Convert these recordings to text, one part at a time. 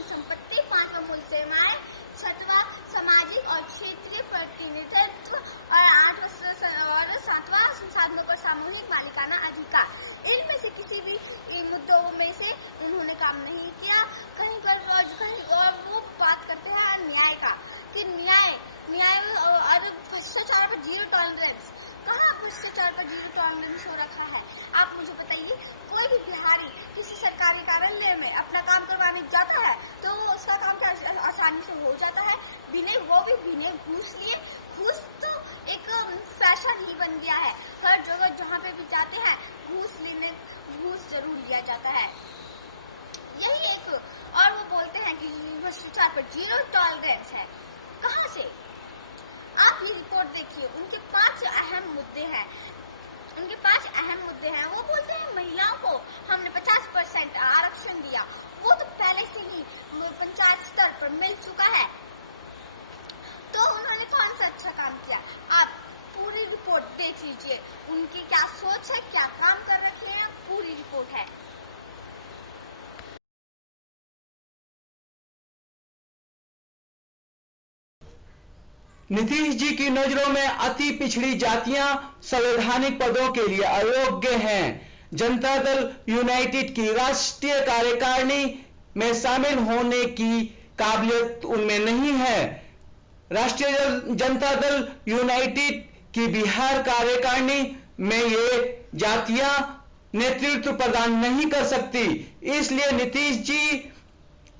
कानून संपत्ति, 5वां मूल सेवाएं, 6वां सामाजिक और क्षेत्रीय प्रतिनिधित्व और 7वां संसाधनों का सामूहिक मालिकाना अधिकार। इनमें से किसी भी मुद्दों में से उन्होंने काम नहीं किया। कहीं और वो बात करते हैं न्याय का, कि न्याय और भ्रष्टाचार पर जीरो टॉलरेंस। कहाँ भ्रष्टाचार पर जीरो टॉलरेंस हो रखा है? आप मुझे बताइए। कोई भी बिहारी किसी सरकारी कार्यालय में अपना काम करवाने जाता है तो उसका काम क्या आसानी से हो जाता है? बिना घूस लिए। घूस तो एक फैशन ही बन गया है। हर जगह जहाँ पे भी जाते हैं घूस जरूर लिया जाता है। यही एक और वो बोलते हैं कि भ्रष्टाचार पर जीरो टॉलरेंस है। कहाँ से? आप ये रिपोर्ट देखिए, उनके 5 अहम मुद्दे हैं। वो बोलते हैं महिलाओं को हमने 50% आरक्षण दिया। वो तो पहले से ही पंचायत स्तर पर मिल चुका है। तो उन्होंने कौन सा अच्छा काम किया? आप पूरी रिपोर्ट देख लीजिए, उनकी क्या सोच है, क्या काम कर रखे हैं, पूरी रिपोर्ट है। नीतीश जी की नजरों में अति पिछड़ी जातियां संवैधानिक पदों के लिए अयोग्य हैं। जनता दल यूनाइटेड की राष्ट्रीय कार्यकारिणी में शामिल होने की काबिलियत उनमें नहीं है। राष्ट्रीय जनता दल यूनाइटेड की बिहार कार्यकारिणी में ये जातियां नेतृत्व प्रदान नहीं कर सकती। इसलिए नीतीश जी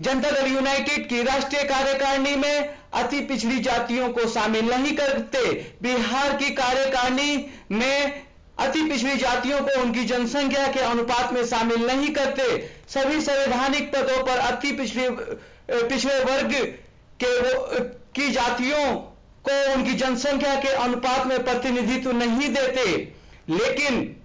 जनता दल यूनाइटेड की राष्ट्रीय कार्यकारिणी में अति पिछड़ी जातियों को शामिल नहीं करते। बिहार की कार्यकारिणी में अति पिछड़ी जातियों को उनकी जनसंख्या के अनुपात में शामिल नहीं करते। सभी संवैधानिक पदों पर अति पिछड़े वर्ग की जातियों को उनकी जनसंख्या के अनुपात में प्रतिनिधित्व नहीं देते। लेकिन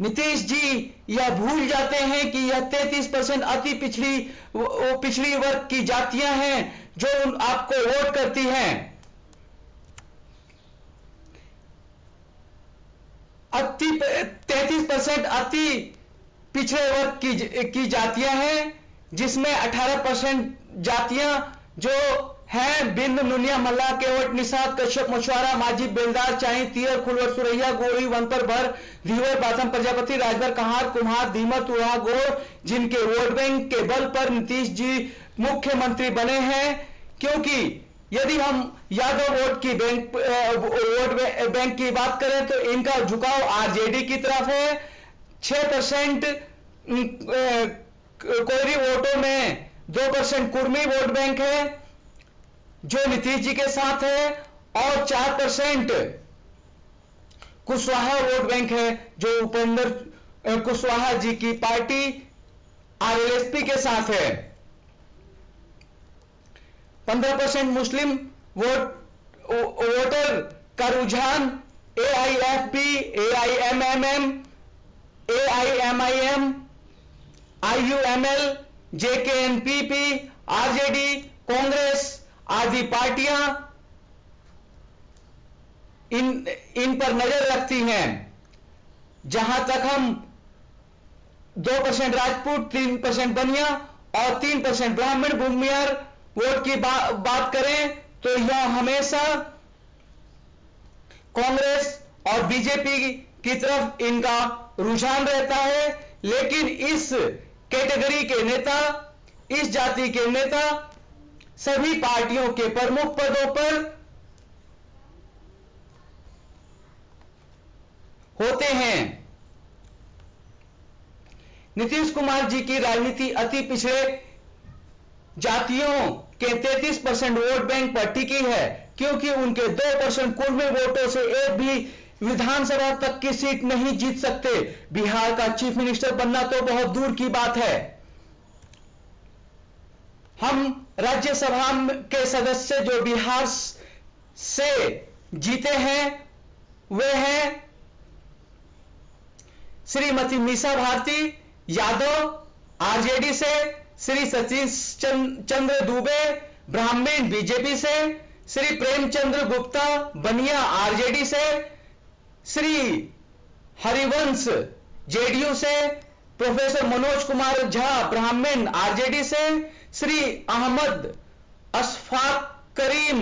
नीतीश जी यह भूल जाते हैं कि यह 33% अति पिछड़ी वर्ग की जातियां हैं जो आपको वोट करती हैं। 33% अति पिछड़े वर्ग की जातियां हैं, जिसमें 18% जातियां जो हैं बिंद, नुनिया, मल्लाह, केवट, निषाद, कश्यप, मछुआरा, माझी, बेलदार, चाई, तियर, खुलवर, सुरैया, गोरी, वनपर, भर, धीवर, बाथम, प्रजापति, राजभर, कहार, कुम्हार, धीमर, तुहा, गोर, जिनके वोट बैंक के बल पर नीतीश जी मुख्यमंत्री बने हैं। क्योंकि यदि हम यादव वोट बैंक की बात करें तो इनका झुकाव आरजेडी की तरफ है। 6% कोयरी वोटों में 2% कुर्मी वोट बैंक है जो नीतीश जी के साथ है, और 4% कुशवाहा वोट बैंक है जो उपेंद्र कुशवाहा जी की पार्टी आरएलएसपी के साथ है। 15% मुस्लिम वोटर का रुझान एआईएफबी, एआईएमएमएम, एआईएमआईएम, आईयूएमएल, जेकेएनपीपी, आरजेडी, कांग्रेस आदि पार्टियां इन पर नजर रखती हैं। जहां तक हम 2% राजपूत, 3% बनिया और 3% ब्राह्मण भूमियार वोट की बात करें तो यह हमेशा कांग्रेस और बीजेपी की तरफ इनका रुझान रहता है। लेकिन इस कैटेगरी के नेता, इस जाति के नेता सभी पार्टियों के प्रमुख पदों पर होते हैं। नीतीश कुमार जी की राजनीति अति पिछड़े जातियों के 33% वोट बैंक पर टिकी है, क्योंकि उनके 2% कुर्मी वोटों से एक भी विधानसभा तक की सीट नहीं जीत सकते। बिहार का चीफ मिनिस्टर बनना तो बहुत दूर की बात है। हम राज्यसभा के सदस्य जो बिहार से जीते हैं वे हैं श्रीमती मीसा भारती यादव आरजेडी से, श्री सतीश चंद्र दुबे ब्राह्मण बीजेपी से, श्री प्रेमचंद्र गुप्ता बनिया आरजेडी से, श्री हरिवंश जेडीयू से, प्रोफेसर मनोज कुमार झा ब्राह्मण आरजेडी से, श्री अहमद अशफाक करीम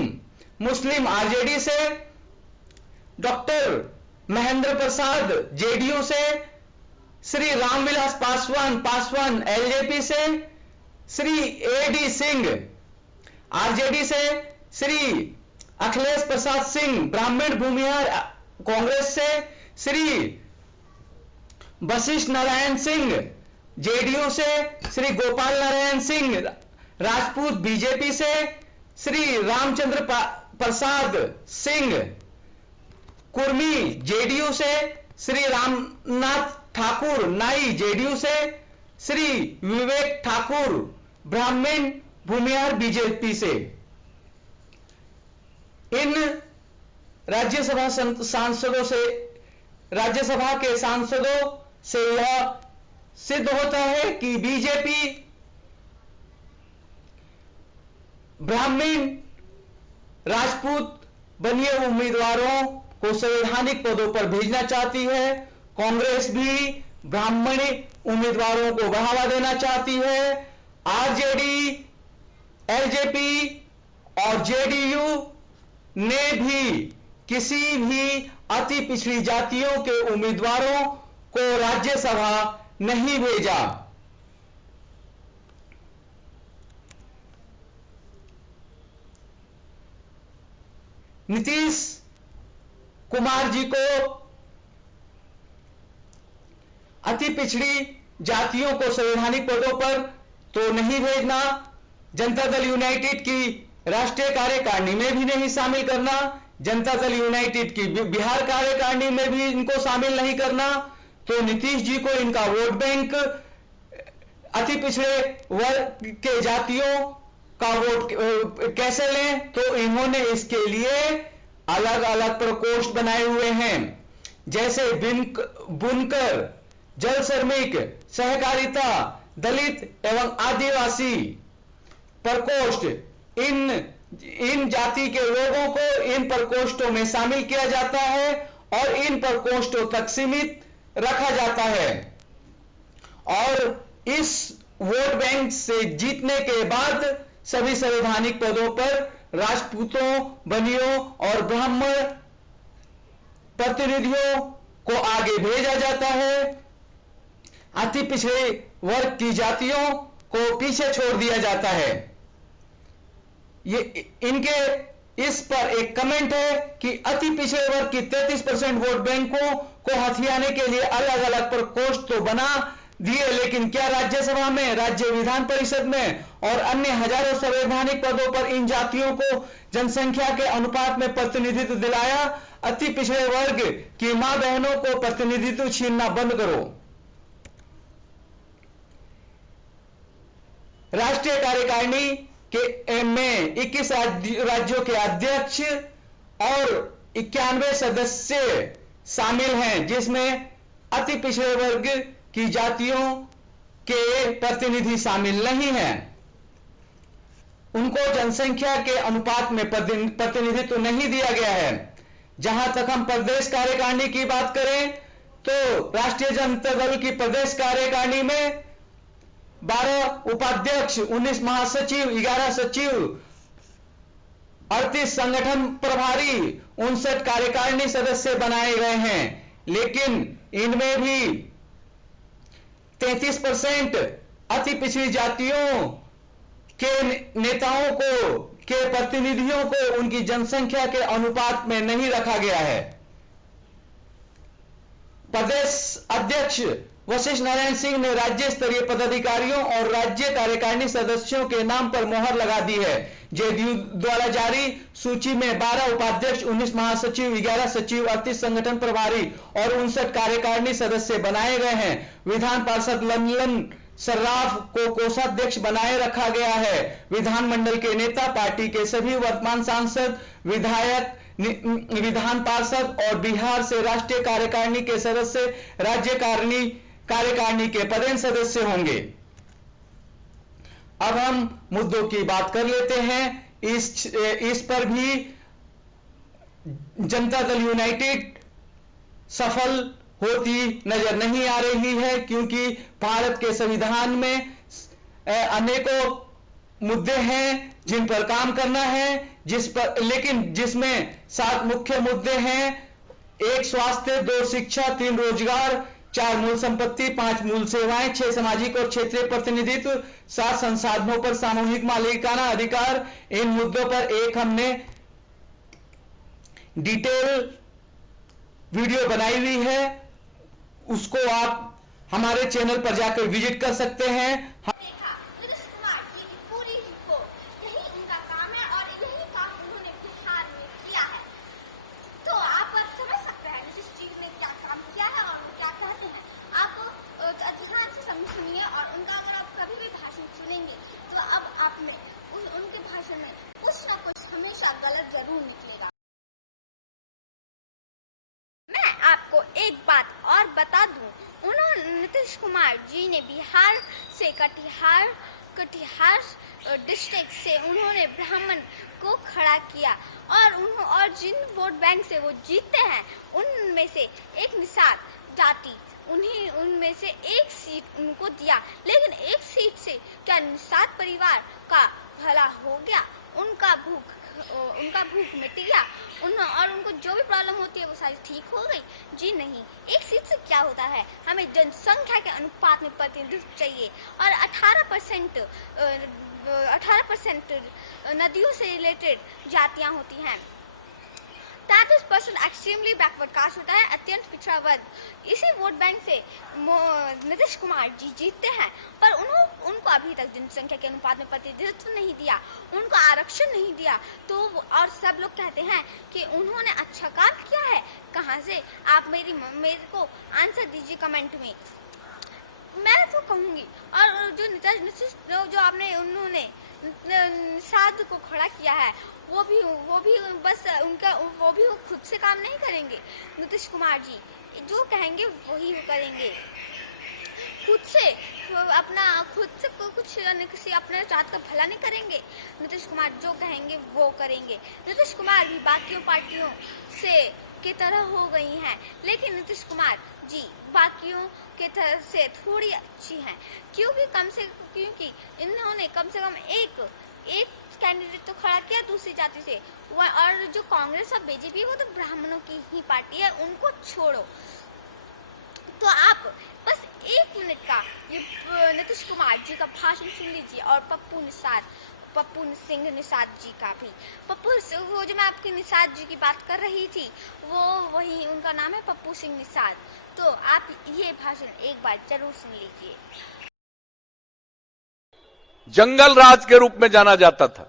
मुस्लिम आरजेडी से, डॉक्टर महेंद्र प्रसाद जेडीयू से, श्री रामविलास पासवान एलजेपी से, श्री एडी सिंह आरजेडी से, श्री अखिलेश प्रसाद सिंह ब्राह्मण भूमिहार कांग्रेस से, श्री वशिष्ठ नारायण सिंह जेडीयू से, श्री गोपाल नारायण सिंह राजपूत बीजेपी से, श्री रामचंद्र प्रसाद सिंह कुर्मी जेडीयू से, श्री रामनाथ ठाकुर नाई जेडीयू से, श्री विवेक ठाकुर ब्राह्मण भूमिहार बीजेपी से। इन राज्यसभा के सांसदों से यह सिद्ध होता है कि बीजेपी ब्राह्मण राजपूत बनिए उम्मीदवारों को संवैधानिक पदों पर भेजना चाहती है। कांग्रेस भी ब्राह्मणी उम्मीदवारों को बढ़ावा देना चाहती है। आरजेडी, एलजेपी और जेडीयू ने भी किसी भी अति पिछड़ी जातियों के उम्मीदवारों को राज्यसभा नहीं भेजा। नीतीश कुमार जी को अति पिछड़ी जातियों को संवैधानिक पदों पर तो नहीं भेजना, जनता दल यूनाइटेड की राष्ट्रीय कार्यकारिणी में भी नहीं शामिल करना, जनता दल यूनाइटेड की बिहार कार्यकारिणी में भी इनको शामिल नहीं करना, तो नीतीश जी को इनका वोट बैंक अति पिछड़े वर्ग के जातियों का वोट कैसे लें, तो इन्होंने इसके लिए अलग अलग प्रकोष्ठ बनाए हुए हैं, जैसे बुनकर, जल श्रमिक, सहकारिता, दलित एवं आदिवासी प्रकोष्ठ। इन जाति के लोगों को इन प्रकोष्ठों में शामिल किया जाता है और इन प्रकोष्ठों तक सीमित रखा जाता है, और इस वोट बैंक से जीतने के बाद सभी संवैधानिक पदों पर राजपूतों, बनियों और ब्राह्मण प्रतिनिधियों को आगे भेजा जाता है। अति पिछड़े वर्ग की जातियों को पीछे छोड़ दिया जाता है। ये इनके इस पर एक कमेंट है कि अति पिछड़े वर्ग की 33% वोट बैंकों को हथियाने के लिए अलग अलग प्रकोष्ठ तो बना दिए, लेकिन क्या राज्यसभा में, राज्य विधान परिषद में और अन्य हजारों संवैधानिक पदों पर इन जातियों को जनसंख्या के अनुपात में प्रतिनिधित्व दिलाया? अति पिछड़े वर्ग की मां बहनों को प्रतिनिधित्व छीनना बंद करो। राष्ट्रीय कार्यकारिणी के में 21 राज्यों के अध्यक्ष और 91 सदस्य शामिल हैं, जिसमें अति पिछड़े वर्ग की जातियों के प्रतिनिधि शामिल नहीं हैं। उनको जनसंख्या के अनुपात में प्रतिनिधित्व नहीं दिया गया है। जहां तक हम प्रदेश कार्यकारिणी की बात करें तो राष्ट्रीय जनता दल की प्रदेश कार्यकारिणी में 12 उपाध्यक्ष, 19 महासचिव, 11 सचिव, 38 संगठन प्रभारी, 59 कार्यकारिणी सदस्य बनाए गए हैं, लेकिन इनमें भी 33% अति पिछड़ी जातियों के नेताओं को, के प्रतिनिधियों को उनकी जनसंख्या के अनुपात में नहीं रखा गया है। प्रदेश अध्यक्ष वशिष्ठ नारायण सिंह ने राज्य स्तरीय पदाधिकारियों और राज्य कार्यकारिणी सदस्यों के नाम पर मोहर लगा दी है। जेडीयू द्वारा जारी सूची में 12 उपाध्यक्ष, 19 महासचिव, 11 सचिव, 38 संगठन प्रभारी और 59 कार्यकारिणी सदस्य बनाए गए हैं। विधान पार्षद लल्लन सर्राफ को कोषाध्यक्ष बनाए रखा गया है। विधानमंडल के नेता, पार्टी के सभी वर्तमान सांसद, विधायक, विधान पार्षद और बिहार से राष्ट्रीय कार्यकारिणी के सदस्य राज्य कार्यकारिणी के पदेन सदस्य होंगे। अब हम मुद्दों की बात कर लेते हैं। इस पर भी जनता दल यूनाइटेड सफल होती नजर नहीं आ रही है, क्योंकि भारत के संविधान में अनेकों मुद्दे हैं जिन पर काम करना है, लेकिन जिसमें 7 मुख्य मुद्दे हैं: 1 स्वास्थ्य, 2 शिक्षा, 3 रोजगार, 4 मूल संपत्ति, 5 मूल सेवाएं, 6 सामाजिक और क्षेत्रीय प्रतिनिधित्व, 7 संसाधनों पर सामूहिक मालिकाना अधिकार। इन मुद्दों पर एक हमने डिटेल वीडियो बनाई हुई है, उसको आप हमारे चैनल पर जाकर विजिट कर सकते हैं। देखा नीतीश कुमार जी की पूरी रिपोर्ट, यही उनका काम है और यही काम उन्होंने बिहार में किया है। तो आप समझ सकते हैं नीतीश जी ने क्या काम किया है और वो क्या कहते हैं। आप ध्यान से सुनिए और उनका अगर आप कभी भी भाषण सुनेंगे तो अब आप में उनके भाषण में कुछ ना कुछ हमेशा गलत जरूर निकलेगा। मैं आपको एक बात और बता दूं, नीतीश कुमार जी ने बिहार से कटिहार डिस्ट्रिक्ट से उन्होंने ब्राह्मण को खड़ा किया और जिन वोट बैंक से वो जीतते हैं उनमें से एक निषाद जाति उनमें से एक सीट उनको दिया। लेकिन एक सीट से क्या निषाद परिवार का भला हो गया? उनका भूख मिट गया और उनको जो भी प्रॉब्लम होती है वो सारी ठीक हो गई? जी नहीं। एक सीट से क्या होता है, हमें जनसंख्या के अनुपात में प्रतिनिधित्व चाहिए और 18% नदियों से रिलेटेड जातियां होती हैं। 33% एक्सट्रीमली बैकवर्ड कास्ट होता है, अत्यंत पिछड़ा वर्ग। इसी वोट बैंक से नीतीश कुमार जी जीतते हैं, पर उनको अभी तक जनसंख्या के अनुपात में प्रतिनिधित्व नहीं दिया, उनको आरक्षण नहीं दिया। तो और सब लोग कहते हैं कि उन्होंने अच्छा काम किया है। कहाँ से? आप मेरे को आंसर दीजिए कमेंट में। मैं तो कहूंगी, और उन्होंने निषाद को खड़ा किया है, वो भी बस वो खुद से काम नहीं करेंगे। नीतीश कुमार जी जो कहेंगे वही करेंगे, खुद से कुछ किसी अपने जात का भला नहीं करेंगे। नीतीश कुमार जो कहेंगे वो करेंगे। नीतीश कुमार भी बाकियों पार्टियों की तरह हो गई हैं, लेकिन नीतीश कुमार जी बाकियों के तरह से थोड़ी अच्छी हैं, क्योंकि इन्होंने कम से कम एक कैंडिडेट तो खड़ा किया दूसरी जाति से। और जो कांग्रेस और बीजेपी वो तो ब्राह्मणों की ही पार्टी है, उनको छोड़ो। तो आप बस 1 मिनट का ये नीतीश कुमार जी का भाषण सुन लीजिए और पप्पू सिंह निषाद जी का भी। वो जो मैं आपके निषाद जी की बात कर रही थी, वो वही उनका नाम है, पप्पू सिंह निषाद। तो आप ये भाषण एक बार जरूर सुन लीजिए। जंगल राज के रूप में जाना जाता था,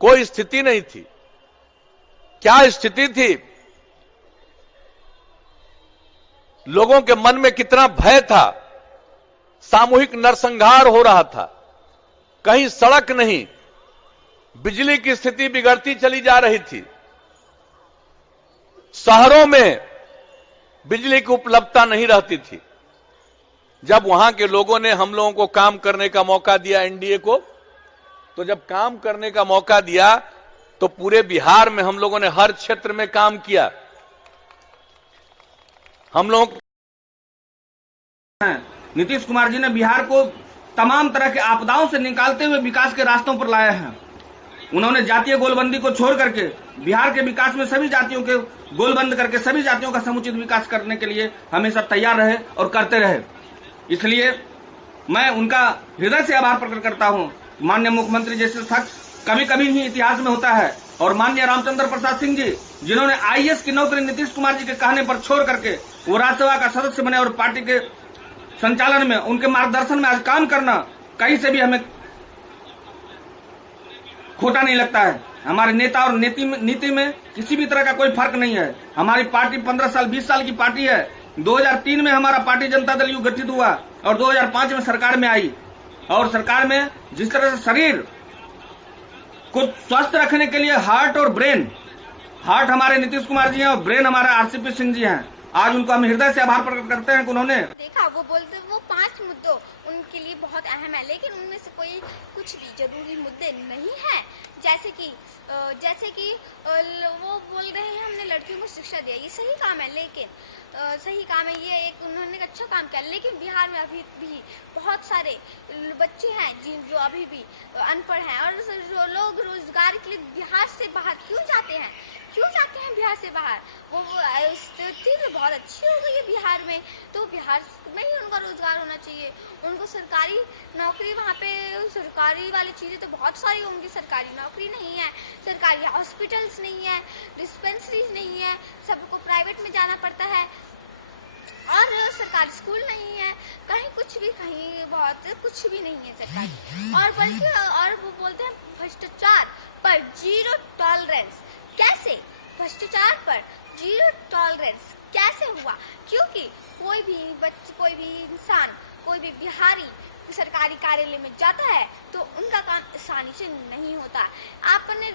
कोई स्थिति नहीं थी। क्या स्थिति थी? लोगों के मन में कितना भय था, सामूहिक नरसंहार हो रहा था, कहीं सड़क नहीं, बिजली की स्थिति बिगड़ती चली जा रही थी, शहरों में बिजली की उपलब्धता नहीं रहती थी। जब वहां के लोगों ने हम लोगों को काम करने का मौका दिया, एनडीए को, तो जब काम करने का मौका दिया तो पूरे बिहार में हम लोगों ने हर क्षेत्र में काम किया। हम लोग नीतीश कुमार जी ने बिहार को तमाम तरह के आपदाओं से निकालते हुए विकास के रास्तों पर लाए हैं। उन्होंने जातीय गोलबंदी को छोड़ करके बिहार के विकास में सभी जातियों के गोलबंद करके सभी जातियों का समुचित विकास करने के लिए हमेशा तैयार रहे और करते रहे। इसलिए मैं उनका हृदय से आभार प्रकट करता हूं। माननीय मुख्यमंत्री जैसे शख्स कभी कभी ही इतिहास में होता है, और माननीय रामचंद्र प्रसाद सिंह जी जिन्होंने आईएएस की नौकरी नीतीश कुमार जी के कहने पर छोड़ करके वो राज्यसभा का सदस्य बने और पार्टी के संचालन में उनके मार्गदर्शन में आज काम करना कहीं से भी हमें खोटा नहीं लगता है। हमारे नेता और नीति में किसी भी तरह का कोई फर्क नहीं है। हमारी पार्टी 15 साल 20 साल की पार्टी है। 2003 में हमारा पार्टी जनता दल यू गठित हुआ और 2005 में सरकार में आई, और सरकार में जिस तरह से शरीर को स्वस्थ रखने के लिए हार्ट हमारे नीतीश कुमार जी हैं और ब्रेन हमारे आरसीपी सिंह जी हैं। आज उनको हम हृदय से आभार प्रकट करते हैं कि उन्होंने देखा। वो बोलते वो 5 मुद्दों उनके लिए बहुत अहम है, लेकिन उनमें से कोई कुछ भी जरूरी मुद्दे नहीं है। जैसे कि वो बोल रहे हैं हमने लड़कियों को शिक्षा दिया, ये सही काम है, लेकिन सही काम है, ये एक उन्होंने एक अच्छा काम किया। लेकिन बिहार में अभी भी बहुत सारे बच्चे हैं जो अभी भी अनपढ़ हैं, और जो लोग रोजगार के लिए बिहार से बाहर क्यों जाते हैं बिहार से बाहर? वो स्थिति तो बहुत अच्छी हो गई है बिहार में, तो बिहार में ही उनका रोजगार होना चाहिए। उनको सरकारी नौकरी, वहाँ पे सरकारी वाली चीजें तो बहुत सारी होंगी, सरकारी नौकरी नहीं है, सरकारी हॉस्पिटल्स नहीं है, डिस्पेंसरीज नहीं है, सबको प्राइवेट में जाना पड़ता है, और सरकारी स्कूल नहीं है, कहीं कुछ भी, कहीं बहुत कुछ भी नहीं है सरकारी। और बल्कि और वो बोलते हैं भ्रष्टाचार पर जीरो टॉलरेंस। कैसे भ्रष्टाचार पर जीरो टॉलरेंस कैसे हुआ? क्योंकि कोई भी इंसान, कोई भी बिहारी सरकारी कार्यालय में जाता है तो उनका काम आसानी से नहीं होता। आपने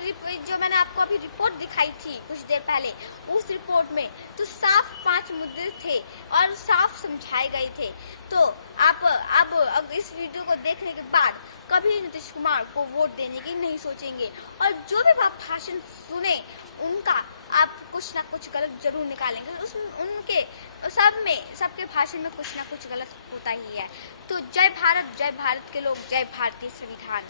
जो मैंने आपको अभी रिपोर्ट दिखाई थी कुछ देर पहले, उस रिपोर्ट में तो साफ 5 मुद्दे थे और साफ समझाए गए थे। तो आप अब इस वीडियो को देखने के बाद कभी नीतीश कुमार को वोट देने की नहीं सोचेंगे, और जो भी आप भाषण सुने उनका आप कुछ ना कुछ गलत जरूर निकालेंगे। उनके सबके भाषण में कुछ ना कुछ गलत होता ही है। तो जय भारत के लोग, जय भारतीय संविधान।